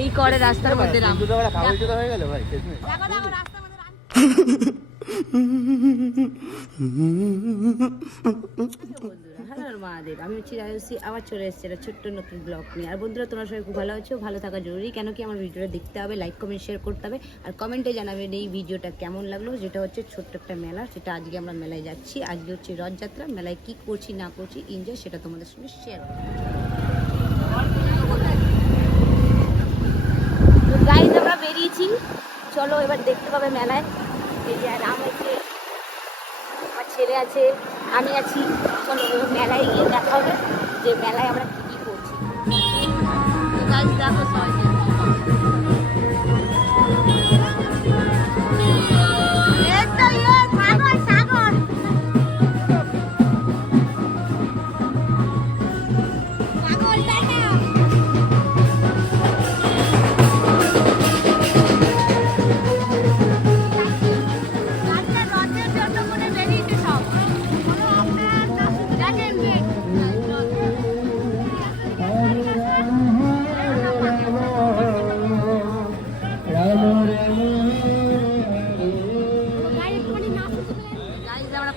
এই করে রাস্তার মধ্যে নাম মহাদেব, আমি হচ্ছি রাজশ্রী, আবার চলে এসেছি একটা ছোট্ট নতুন ব্লগ নিয়ে। আর বন্ধুরা, তোমরা সবাই খুব ভালো আছো, ভালো থাকা জরুরি, কেন কি আমার ভিডিওটা দেখতে হবে, লাইক কমেন্ট শেয়ার করতে হবে, আর কমেন্টে জানাবেন এই ভিডিওটা কেমন লাগলো। যেটা হচ্ছে ছোট্ট একটা মেলা, সেটা আজকে আমরা মেলায় যাচ্ছি। আজকে হচ্ছে রথযাত্রা, মেলায় কি করছি না করছি এনজয়, সেটা তোমাদের সঙ্গে শেয়ার করবো। গাইজ আমরা বেরিয়েছি, চলো এবার দেখতে পাবে মেলায়। এই যে রাম আছে, আমার ছেলে আছে, আমি আছি, চলো মেলায় গিয়ে দেখা হবে যে মেলায় আমরা কী কী করছি। গাইজ দেখো সবাই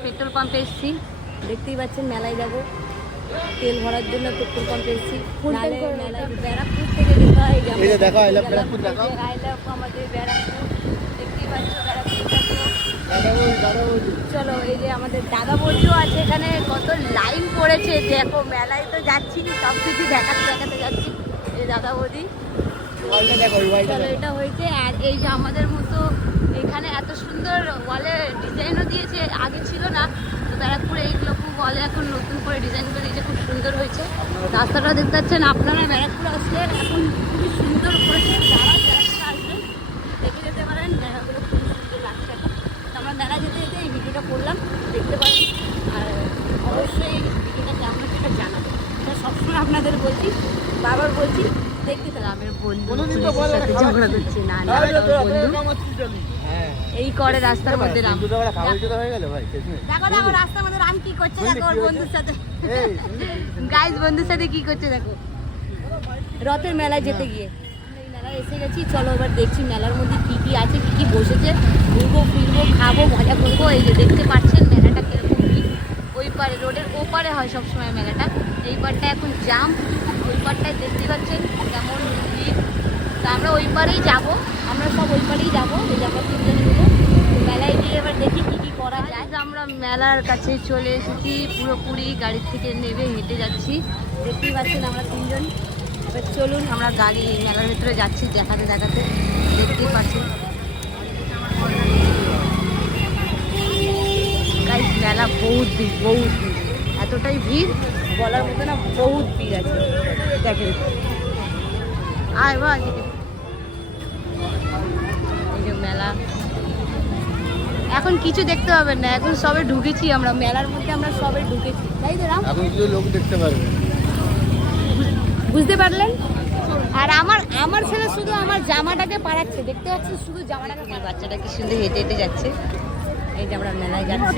পেট্রোল পাম্পে এসেছি, দেখতেই পাচ্ছেন। মেলায় যাবো, তেল ভরার জন্য পেট্রোল পাম্পে এসেছি। মেলায় ব্যারাকপুর থেকে যেতে হয়, আমাদের ব্যারাকপুর, দেখতেই পাচ্ছ ব্যারাকপুর। চলো, এই যে আমাদের দাদা বৌদিও আছে এখানে, কত লাইন পড়েছে দেখো। মেলায় তো যাচ্ছি, সব কিছু দেখাতে দেখাতে যাচ্ছি। এই দাদা বৌদি, চলো এটা হয়েছে। আর এই যে আমাদের মতো এখানে এত সুন্দর ওয়ালে ডিজাইনও দিয়েছে, আগে ছিল না। তো ব্যারাকপুরে এইগুলো খুব ওয়ালে এখন নতুন করে ডিজাইন করে দিয়েছে, খুব সুন্দর হয়েছে। রাস্তাটা দেখতে পাচ্ছেন আপনারা, ব্যারাকপুর আসলে এখন খুবই সুন্দর করেছে। যারা ব্যারাকপুরে আসবেন দেখে যেতে পারেন, জায়গাগুলো খুব সুন্দর লাগছে এখন। তো আমরা মেলা যেতে যেতে এই ভিডিওটা করলাম, দেখতে পারেন। আর অবশ্যই ভিডিওটা কেমন হচ্ছে এটা জানাবো, এটা সবসময় আপনাদের বলছি, বারবার বলছি। দেখতে থাকা আমার বন্ধু ঝগড়া করছে, না না বন্ধু এই করে রাস্তার মধ্যে রাম। দেখো দেখো রাস্তার মধ্যে রাম কি করছে, দেখো ওর বন্ধুর সাথে। গাইজ বন্ধুর সাথে কি করছে দেখো, রথের মেলায় যেতে গিয়ে। এই মেলায় এসে গেছি, চলো এবার দেখছি মেলার মধ্যে কি কি আছে, কি কি বসেছে। ঘুরবো ফিরবো, খাবো, মজা করবো। এই যে দেখতে পাচ্ছেন মেলাটা কিরকম ভিড়। ওই পারে রোডের ওপারে হয় সবসময় মেলাটা, এই পারটা এখন জাম। ওই পারটায় দেখতে পাচ্ছেন কেমন ভিড়। তা আমরা ওই পারেই যাবো, আমরা সব ওই পারেই যাবো। এই যে আমরা তিনজন মিলে মেলায় গিয়ে এবার দেখি কী কী করা যায়। আমরা মেলার কাছে চলে এসেছি, পুরোপুরি গাড়ির থেকে নেমে হেঁটে যাচ্ছি। দেখতেই পাচ্ছেন আমরা তিনজন। এবার চলুন আমরা গাড়ি মেলার ভিতরে যাচ্ছি, দেখাতে দেখাতে। দেখতেই পাচ্ছেন গাইস, মেলা বহুত ভিড়, বহুত ভিড়, এতটাই ভিড় বলার মতো না, বহুত ভিড় আছে। দেখেন আয় ভাই, এই যে মেলা। এখন কিছু দেখতে পাবেন না, এখন সবে ঢুকেছি আমরা মেলার মধ্যে, আমরা সবে ঢুকেছি, তাই তো রাম? এখন কিছু লোক দেখতে পারবে, বুঝতে পারলেন? আর আমার ছেলে শুধু আমার জামাটাকে পাড়াচ্ছে, দেখতে পাচ্ছি শুধু জামাটাকে। বাচ্চাটা কি সুন্দর হেঁটে হেঁটে যাচ্ছে। এই যে আমরা মেলায় যাচ্ছি।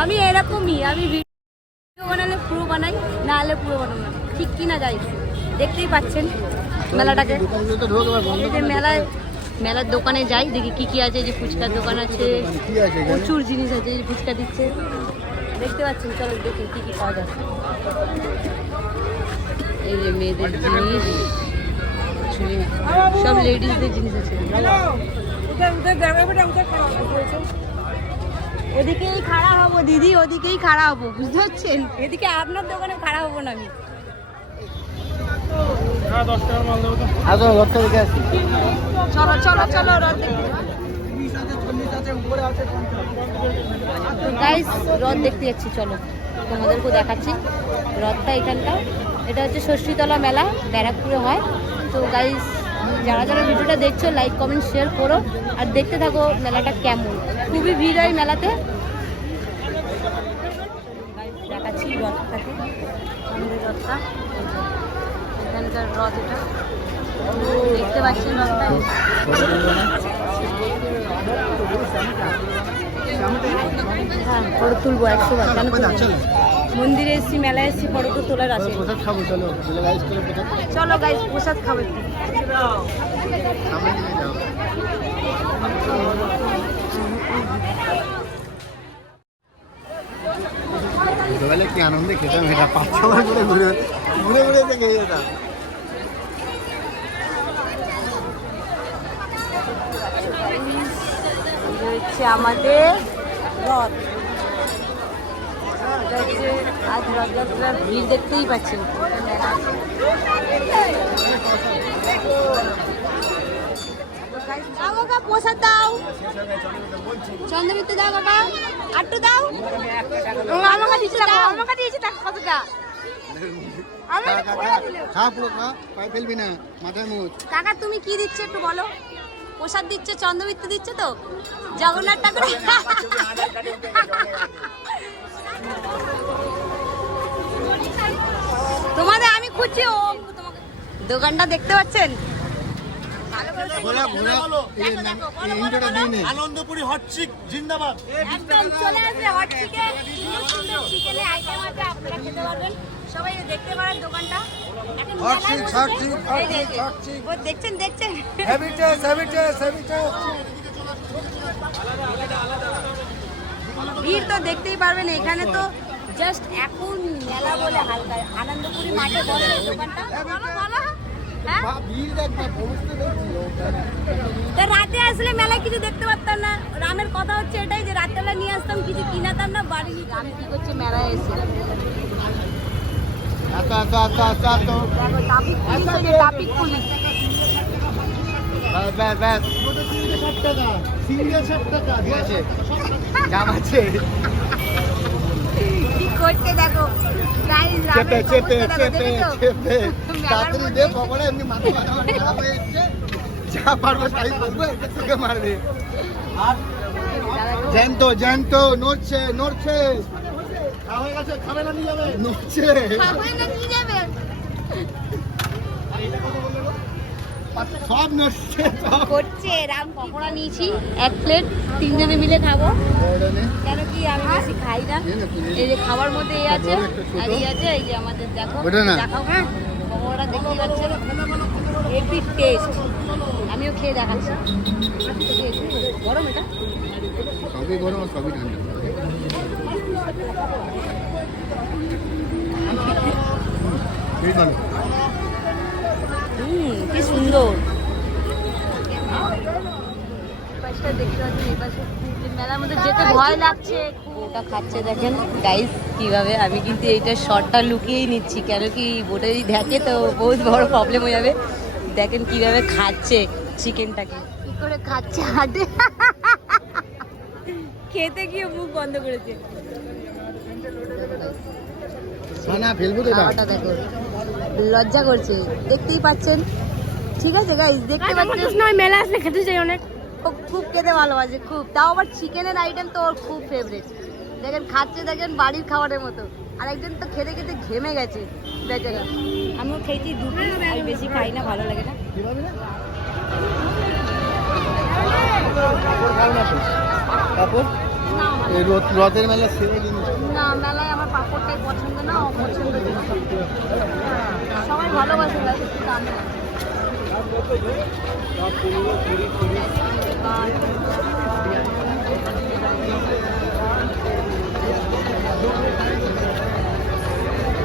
আমি এরকমই, আমি ভিডিও বানালে পুরো বানাই, না হলে পুরো বানাবো না, ঠিক কি না যাই। দেখতেই পাচ্ছেন মেলাটাকে। এই যে মেলার দোকানে যাই, দেখি কি কি আছে। এই যে ফুচকার দোকান আছে, প্রচুর জিনিস আছে। এই যে ফুচকা দিচ্ছে, দেখতে পাচ্ছেন। চলো দেখি কি কি পাওয়া যাচ্ছে। এই যে মেয়েদের জিনিস, সব লেডিসদের জিনিস আছে। ওদিকেই খাড়া হবো দিদি, ওদিকেই খাড়া হবো, বুঝতে পারছেন? এদিকে আপনার দোকানে খাড়া হবো না আমি। চলো চলো চলো, রথ গাইস, রথ দেখতে যাচ্ছি। চলো তোমাদেরকেও দেখাচ্ছি রথটা এখানটা। এটা হচ্ছে ষষ্ঠীতলা মেলা, ব্যারাকপুরে হয়। তো গাইস, যারা যারা ভিডিওটা দেখছো লাইক কমেন্ট শেয়ার করো, আর দেখতে থাকো মেলাটা কেমন। খুবই ভিড় হয় মেলাতে। দেখাচ্ছি রথটাকে, আমাদের রথটা, এখানকার রথ। এটা দেখতে পাচ্ছেন রথটা। হ্যাঁ, ফটো তুলবো 100 বার, কেন তুলবো? মন্দিরে এসেছি, মেলায় এসেছি, ফটো তো তোলার আছে। প্রসাদ খাবো, চলো চলো গাইস প্রসাদ খাবো একটু। ছোটবেলায় কি আনন্দে খেতাম এটা, 5-6 বার করে ঘুরে ঘুরে ঘুরে খেয়ে যেতাম। হচ্ছে আমাদের রথ, এটা হচ্ছে আজ রথযাত্রার ভিড় দেখতেই পাচ্ছেন। দাও কাকা প্রসাদ দাও, চন্দ্রমিত্র দাও কাকা, আটটু দাও। আমাকে দিয়েছি দেখো, আমাকে দিয়েছি দেখো কতটা। ফেলবি না, মাথায় মুখ। কাকা তুমি কি দিচ্ছে একটু বলো? প্রসাদ দিচ্ছে, চন্দ্রমিত্র দিচ্ছে তো, জগন্নাথ ঠাকুর। তোমাদের আমি খুঁজছি, ও দোকানটা দেখতে পাচ্ছেন? আনন্দপুরি হট চিক জিন্দাবাদ। একদম চলে আসবে হট চিকে, সুন্দর চিকেনের আইটেম আছে, আপনারা খেতে পারবেন। সবাই দেখতে পারেন দোকানটা। হট চিক, হট চিক, হট চিক, হট চিক। ও দেখছেন দেখছেন, heavy taste, heavy taste, heavy taste. ভিড় তো দেখতেই পারবেন এখানে। তো জাস্ট এখন মেলা বলে হালকা, আনন্দপুরি মাঠে বসে দোকানটা। বলো বলো, হ্যাঁ ভিড় দেখবা, পৌঁছতে দেখছি। তা রাতে আসলে মেলা কিছু দেখতে পারতাম না। রামের কথা হচ্ছে এটাই যে রাত্রেবেলা নিয়ে আসতাম, কিছু কিনাতাম না, বাড়ি নিয়ে। রাম কি করছে মেলায় এসে, আচ্ছা আচ্ছা আচ্ছা আচ্ছা। দেখো ট্রাফিক পুলিশ আছে, ট্রাফিক পুলিশ। ব্যাস ব্যাস, 60 টাকা সিঙ্গেল, 60 টাকা ঠিক আছে, দাম আছে। কি করছে দেখো গাইস, চেপে রামের চেপে অবস্থা দেখো, চেপে দেখেছো? চেপে মেলার তাড়াতাড়ি মধ্যে দে পকড়ে, এমনি মাথা খারাপ হয়ে যাচ্ছে। যা পারবো তাই করবো, এটা থেকে মারবে। আর জ্যান্ত জ্যান্ত নড়ছে নড়ছে, হয়ে গেছে, খাবে না নিয়ে যাবে, নড়ছে, খাবে না নিয়ে যাবে। সব নড়ছে সব করছে রাম। পকোড়া নিয়েছি 1 প্লেট, 3 জনে মিলে খাবো, কেন কি আমি বেশি খাই না। এই যে খাবার মধ্যে এই আছে আর এই আছে, এই যে আমাদের দেখো দেখাও, হ্যাঁ পকোড়া দেখতেই পাচ্ছেন, হেভি টেস্ট। আমিও খেয়ে দেখাচ্ছি। গরম এটা, সবই গরম আর সবই ঠান্ডা। এই ভালো, কি সুন্দর। পাশটা দেখতে পাচ্ছেন, এই পাশে মেলার মধ্যে যেতে ভয় লাগছে। ওটা খাচ্ছে দেখেন গাইস কিভাবে। আমি কিন্তু এইটা শর্টটা লুকিয়েই নিচ্ছি, কেন কি বোটে যদি দেখে তো বহুত বড় প্রবলেম হয়ে যাবে। দেখেন কিভাবে খাচ্ছে চিকেনটাকে, কি করে খাচ্ছে হাটে, খেতে গিয়ে মুখ বন্ধ করেছে। না ফেলবো তো, খাওয়াটা দেখো, লজ্জা করছে, দেখতেই পাচ্ছেন। ঠিক আছে গাইস, দেখতে পাচ্ছেন। মেলা আসলে খেতে চাই অনেক, খুব খেতে ভালোবাসে খুব, তাও আবার চিকেনের আইটেম তো ওর খুব ফেভারিট। দেখেন খাচ্ছে, দেখেন বাড়ির খাবারের মতো। আর একজন তো খেতে খেতে ঘেমে গেছে বেচারা। আমিও খেয়েছি 2 পিস, আমি বেশি খাই না, ভালো লাগে না। তারপর এই রথের মেলা সেরে জিনিস না, মেলায় আমার পাপড়টাই পছন্দ না, অপছন্দ জিনিস। সবাই ভালোবাসে গাইস, একটু দাম না।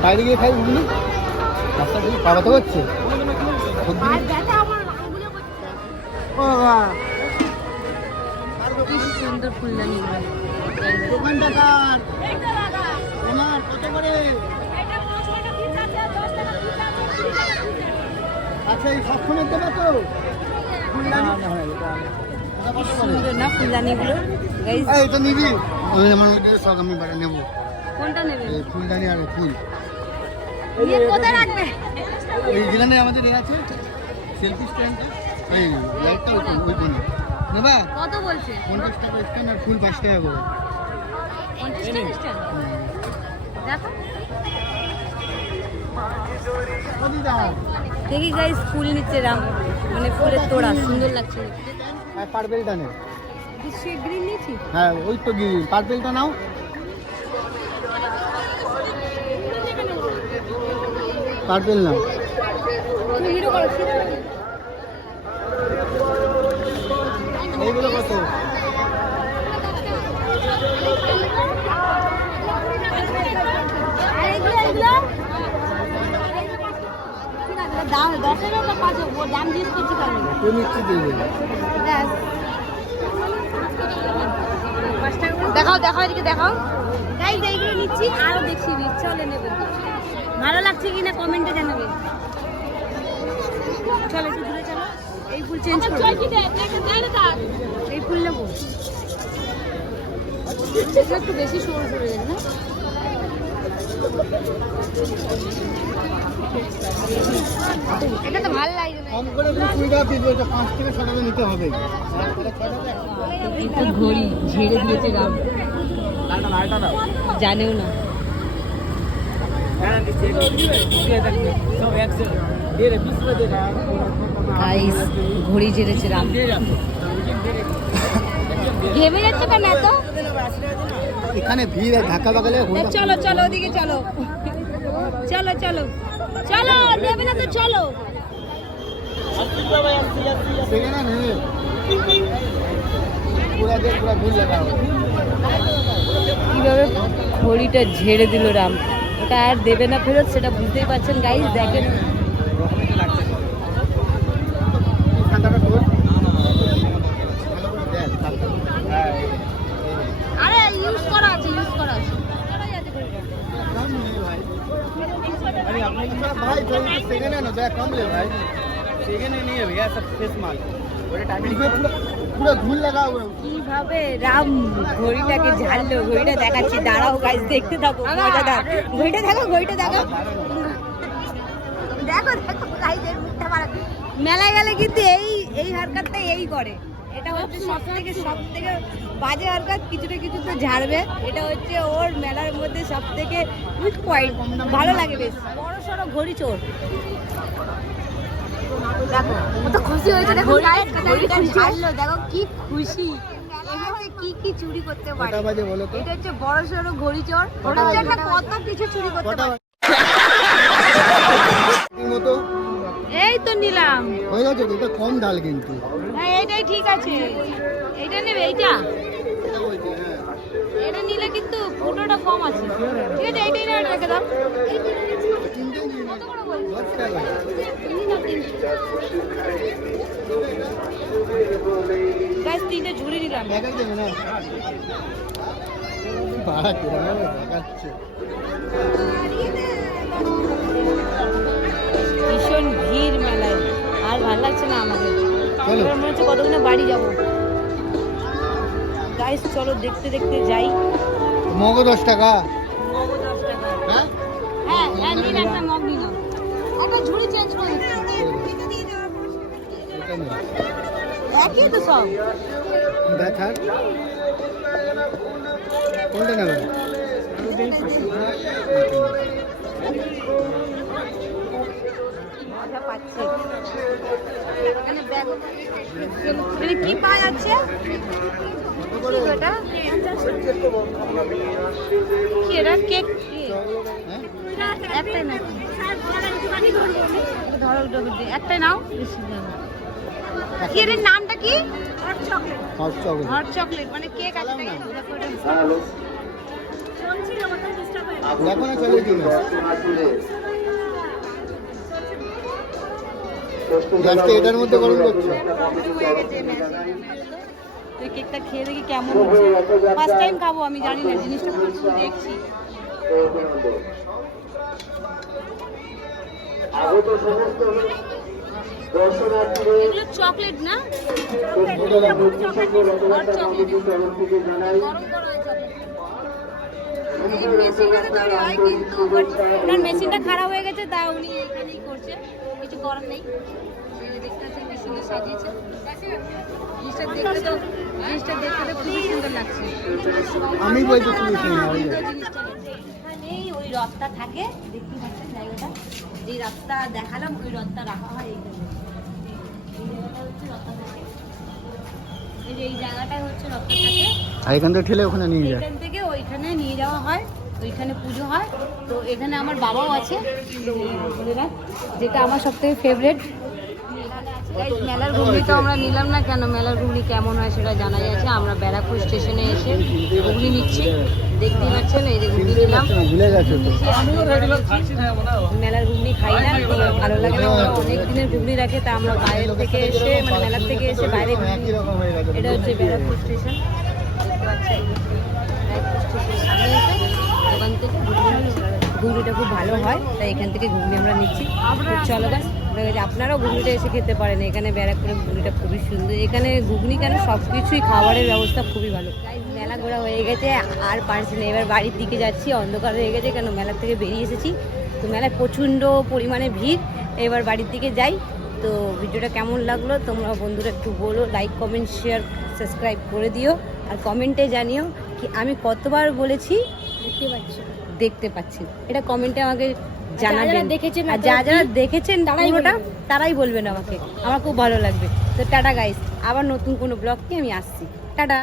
বাইরে গিয়ে খাই বুঝলি, রাস্তা দিয়ে পাড়াতে হচ্ছে। কি সুন্দর ফুলদানি, দোকানটা কার? তোমার কত করে? আচ্ছা এই সবসময় দেবে তো ফুলদানি? সুন্দর না ফুলদানিগুলো গাইস। এটা নিবি? আমার সব আমি বাড়ি নেবো। কোনটা নেবে? এই ফুলদানি আর ফুল নিয়ে কোথায় রাখবে? এই যেখানে আমাদের এ আছে সেলফি স্ট্যান্ডটা, এই লাইটটা ওই কোণে নেবা। কত বলছে? 50 টাকা স্ট্যান্ড আর ফুল 5 টাকা করে। 50 টাকা স্ট্যান্ড দেখো। দেখি গাইস ফুল নিচ্ছে রাম, মানে ফুলের তোড়া সুন্দর লাগছে দেখতে। আর পার্পেলটা নে। গ্রিন নিয়েছি। হ্যাঁ ওই তো গ্রিন, পার্পেলটা নাও। পার্পেল না। এইগুলো কত? দাম 10 টাকা 5 দাম জিজ্ঞেস করছি কেন? তুই নিশ্চিত দিবি। দেখাও দেখাও এদিকে দেখাও। গাইস এইগুলো নিচ্ছি আরো দেখছি চলে নেব। ভালো লাগছে কিনা কমেন্টে জানাবে। চলো একটু দূরে চলো। এই ফুল চেঞ্জ করব। এই ফুল নেব। এটা একটু বেশি সরু করে দেন না? এটা তো ভালো লাগবে। কম করে 20 টাকা পিস বলছে, 5 থেকে 6 টাকা নিতে হবে। একটু ঘড়ি ঝেড়ে দিয়েছে রাম, জানেও না। গাইস ঘড়ি ঝেড়েছে রাম। ঘেমে যাচ্ছে কেন এত? এখানে ভিড় আর ধাক্কা বাগালে চলো চলো ওদিকে চলো, চলো চলো চলো, নেবে না তো চলো। কিভাবে ঘড়িটা ঝেড়ে দিল রাম, ওটা আর দেবে না ফেরত সেটা বুঝতেই পারছেন গাইস। দেখেন আরে ইউজ করা আছে, ইউজ করা আছে। भाई सेकंड है ना, बैग कम ले भाई। सेकंड नहीं है भैया, सब फ्रेश माल। पूरा धूल लगा हुआ है। কিভাবে রাম ঘড়িটাকে ঝাড়লো, ঘড়িটা দেখাচ্ছি দাঁড়াও গাইস, দেখতে থাকো মজাদার। ঘড়িটা দেখো, ঘড়িটা দেখো, দেখো দেখো গাইস এর মুখটা মারা। মেলায় গেলে কিন্তু এই হারকাতটা এই করে। এটা হচ্ছে সব থেকে বাজে হারকাত। কিছুটা কিছু তো ঝাড়বে, এটা হচ্ছে ওর মেলার মধ্যে সব থেকে উইক পয়েন্ট। ভালো লাগে বেশ। বড় সড়ো ঘড়ি চোর। দেখো কত খুশি হয়েছে, দেখো ঘড়িটা ঝাড়লো, দেখো কি খুশি। এভাবে কি কি চুরি করতে পারে। কটা বাজে বলো তো? এটা হচ্ছে বড় সড়ো ঘড়ি চোর। ওটা একটা কত কিছু চুরি করতে পারে। মতো এই তো নিলাম। হয়ে গেছে, এটা কম ডাল কিন্তু। হ্যাঁ এইটাই ঠিক আছে, এইটা নেবে। এইটা এটা নিলে কিন্তু ফুটোটা কম আছে। ঠিক আছে এইটাই না, রেখে দাও। কত করে বলছো? 10 টাকা। গাইস 3টে ঝুড়ি নিলাম। ব্যাগ দেবে না? বাড়া কেরামে দেখাচ্ছে। ভীষণ ভিড় মেলায়, আর ভালো লাগছে না আমাদের। চলো। মনে হচ্ছে কতক্ষণে বাড়ি যাবো। গাইস চলো দেখতে দেখতে যাই। মগো 10 টাকা। মগও 10 টাকা। হ্যাঁ হ্যাঁ হ্যাঁ নিন, একটা মগ নিলাম। একটা ঝুড়ি চেঞ্জ করে দিচ্ছি। এটা নে। একই তো সব। দেখার কোনটা নেবে? মজা পাচ্ছে। এখানে ব্যাগও এখানে কি পাওয়া যাচ্ছে? কি ওটা? কি এটা? কেক কি? হ্যাঁ একটাই না, ধরো একটাই নাও। কি এর নামটা কি? Hot chocolate. Hot chocolate. Hot chocolate মানে কেক আছে নাকি? দেখো না, চলে দিন। লাস্টে এটার মধ্যে গরম করছো। তুই কেকটা খেয়ে দেখি কেমন হচ্ছে। ফার্স্ট টাইম খাবো, আমি জানি না জিনিসটা, শুধু দেখছি। এগুলো চকলেট না? Hot chocolate. গরম করা হয় চকলেট। এই মেশিনটাতে তৈরি হয় কিন্তু ওনার মেশিনটা খারাপ হয়ে গেছে, তা উনি এখানেই করছে, কিছু করার নেই। দেখতে পাচ্ছেন মেশিনটা সাজিয়েছে। জিনিসটা দেখতে তো খুবই সুন্দর লাগছে। আমি বলছি তুমি শুনে নাও। এখানেই ওই রথটা থাকে, দেখতে পাচ্ছেন জায়গাটা। যে রথটা দেখালাম ওই রথটা রাখা হয় এইখানে। এই জায়গাটা হচ্ছে রথটা থাকে, এই যে এই জায়গাটায় হচ্ছে রথটা থাকে। আর এখান থেকে ঠেলে ওখানে নিয়ে যায়। এখান থেকে ওইখানে নিয়ে যাওয়া হয়। তো এখানে পুজো হয়। তো এখানে আমার বাবাও আছে, যেটা আমার সব থেকে ফেভারেট। মেলার ঘুগনি তো আমরা নিলাম না কেন, মেলার ঘুগনি কেমন হয় সেটা জানা যাচ্ছে। আমরা ব্যারাকপুর স্টেশনে এসে ঘুগনি নিচ্ছি, দেখতেই পাচ্ছেন এই যে ঘুগনি নিলাম। মেলার ঘুগনি খাই না, তো ভালো লাগে না, অনেক দিনের ঘুগনি রাখে, তা আমরা বাইরের থেকে এসে মানে মেলার থেকে এসে বাইরে এটা হচ্ছে ব্যারাকপুর স্টেশন, দেখতে পাচ্ছেন ব্যারাকপুর স্টেশনের সামনে এসে দোকান থেকে ঘুগনিটা খুব ভালো হয়, তাই এখান থেকে ঘুগনি আমরা নিচ্ছি। চলো গাছ, আপনারাও ঘুগনিটা এসে খেতে পারেন, এখানে ব্যারাকপুরের ঘুগনিটা খুবই সুন্দর। এখানে ঘুগনি কেন সব কিছুই খাবারের ব্যবস্থা খুবই ভালো। মেলা ঘোরা হয়ে গেছে, আর পারছি না, এবার বাড়ির দিকে যাচ্ছি, অন্ধকার হয়ে গেছে কেন মেলা থেকে বেরিয়ে এসেছি, তো মেলায় প্রচণ্ড পরিমাণে ভিড়, এবার বাড়ির দিকে যাই। তো ভিডিওটা কেমন লাগলো তোমরা বন্ধুরা একটু বলো, লাইক কমেন্ট শেয়ার সাবস্ক্রাইব করে দিও, আর কমেন্টে জানিও কি আমি কতবার বলেছি দেখতে পাচ্ছি, এটা কমেন্টে আমাকে জানাবেন। আর যারা দেখেছেন তারাই বলবেন আমাকে, আমার খুব ভালো লাগবে। তো টাটা গাইস, আবার নতুন কোনো ব্লগ নিয়ে আমি আসছি, টাটা।